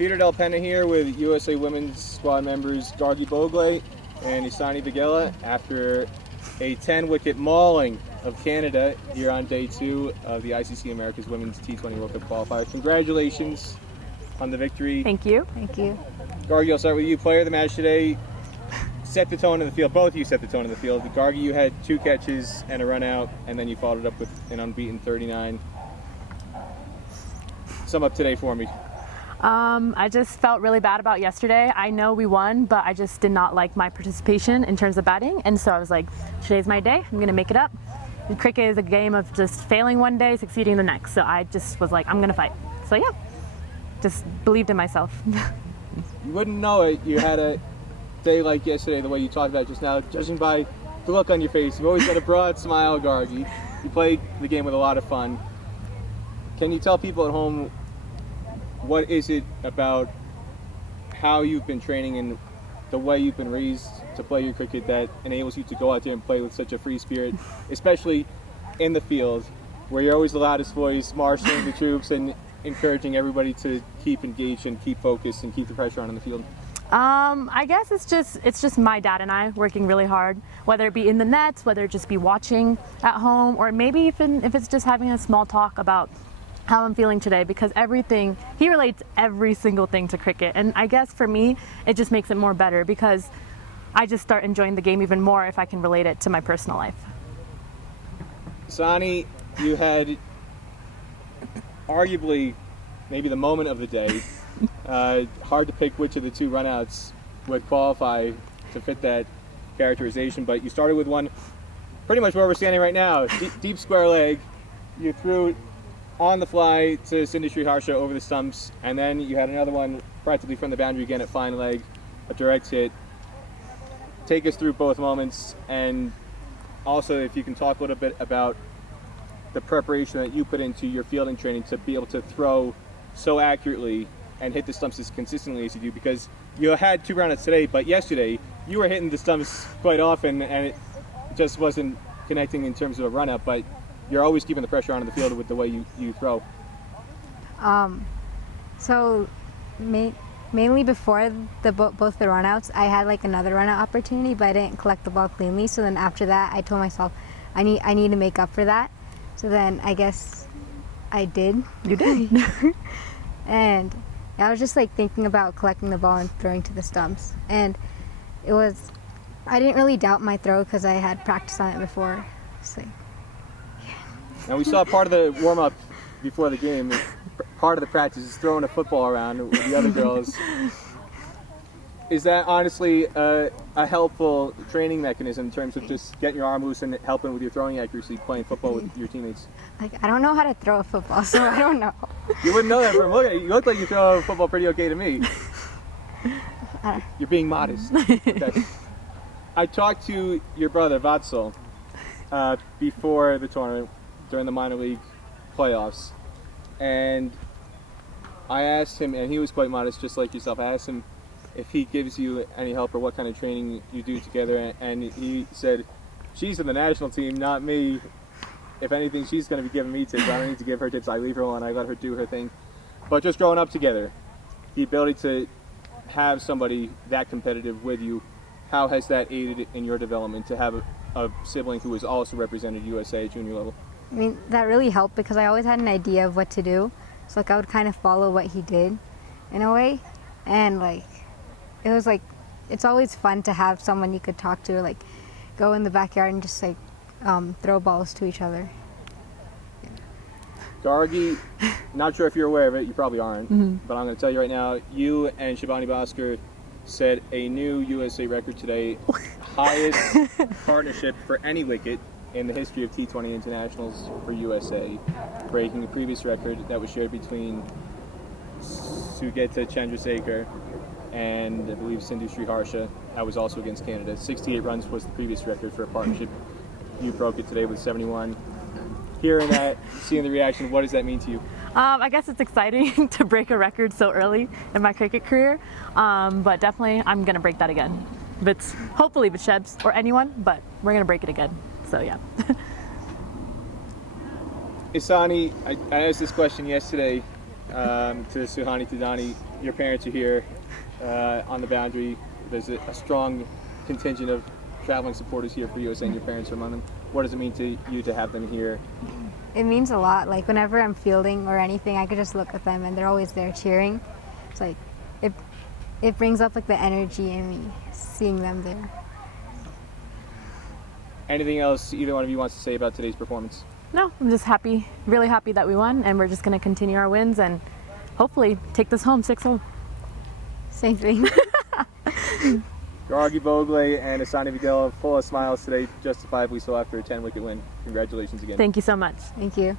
Peter Del Penna here with USA Women's Squad members Gargi Bhogle and Isani Vaghela after a 10-wicket mauling of Canada here on day 2 of the ICC America's Women's T20 World Cup qualifiers. Congratulations on the victory. Thank you. Thank you. Gargi, I'll start with you. Player of the match today. Set the tone in the field. Both of you set the tone in the field. Gargi, you had 2 catches and a run out, and then you followed it up with an unbeaten 39. Sum up today for me. I just felt really bad about yesterday. I know we won, but I just did not like my participation in terms of batting, and so I was like, today's my day. I'm going to make it up. And cricket is a game of just failing one day, succeeding the next. So I just was like, I'm going to fight. So yeah, just believed in myself. You wouldn't know it. You had a day like yesterday, the way you talked about it just now, judging by the look on your face. You've always got a broad smile, Gargi. You played the game with a lot of fun. Can you tell people at home what is it about how you've been training and the way you've been raised to play your cricket that enables you to go out there and play with such a free spirit, especially in the field, where you're always the loudest voice, marshaling the troops and encouraging everybody to keep engaged and keep focused and keep the pressure on in the field? I guess it's just my dad and I working really hard, whether it be in the nets, whether it just be watching at home, or maybe even if it's just having a small talk about how I'm feeling today, because he relates every single thing to cricket. And I guess for me, it just makes it more better because I just start enjoying the game even more if I can relate it to my personal life. Isani, you had arguably maybe the moment of the day. Hard to pick which of the 2 runouts would qualify to fit that characterization, but you started with one pretty much where we're standing right now, deep square leg. You threw on the fly to Sindhu Harsha over the stumps, and then you had another one practically from the boundary again at fine leg, a direct hit. Take us through both moments, and also if you can talk a little bit about the preparation that you put into your fielding training to be able to throw so accurately and hit the stumps as consistently as you do, because you had 2 runouts today, but yesterday you were hitting the stumps quite often and it just wasn't connecting in terms of a run up, but you're always keeping the pressure on in the field with the way you throw. So mainly before both the runouts, I had like another runout opportunity, but I didn't collect the ball cleanly. So then after that, I told myself I need to make up for that. So then I guess I did. You did. And I was just like thinking about collecting the ball and throwing to the stumps. And I didn't really doubt my throw because I had practiced on it before. So, Now we saw part of the warm-up before the game. Part of the practice is throwing a football around with the other girls. Is that honestly a helpful training mechanism in terms of just getting your arm loose and helping with your throwing accuracy, playing football with your teammates? like I don't know how to throw a football, so I don't know. You wouldn't know that from looking at you. You look like you throw a football pretty okay to me. You're being modest. Okay. I talked to your brother, Vatsal, before the tournament, during the minor league playoffs, and I asked him, and he was quite modest, just like yourself. I asked him if he gives you any help or what kind of training you do together, and he said, she's in the national team, not me. If anything, she's going to be giving me tips. I don't need to give her tips. I leave her alone. I let her do her thing. But just growing up together, the ability to have somebody that competitive with you, how has that aided in your development to have a sibling who has also represented USA at junior level? I mean, that really helped because I always had an idea of what to do. So like I would kind of follow what he did in a way. And like, it was like, it's always fun to have someone you could talk to, like go in the backyard and just like throw balls to each other. Gargi, not sure if you're aware of it, you probably aren't, but I'm going to tell you right now, you and Shebani Bhaskar set a new USA record today, highest partnership for any wicket in the history of T20 internationals for USA, breaking a previous record that was shared between Sugeta Chandrasekhar and I believe Sindhu Harsha. That was also against Canada. 68 runs was the previous record for a partnership. You broke it today with 71. Hearing that, seeing the reaction, what does that mean to you? I guess it's exciting to break a record so early in my cricket career, but definitely I'm going to break that again. Hopefully with Shebs or anyone, but we're going to break it again. So yeah. Isani, I asked this question yesterday to Suhani Tadani. your parents are here on the boundary. There's a strong contingent of traveling supporters here for USA, and your parents are among them. What does it mean to you to have them here? It means a lot. Like whenever I'm fielding or anything, I could just look at them and they're always there cheering. It's like it brings up like the energy in me seeing them there. Anything else either one of you wants to say about today's performance? No, I'm just happy, really happy that we won, and we're just going to continue our wins and hopefully take this home 6-0. Same thing. Gargi Bhogle and Isani Vaghela full of smiles today, justifiably so after a 10-wicket win. Congratulations again. Thank you so much. Thank you.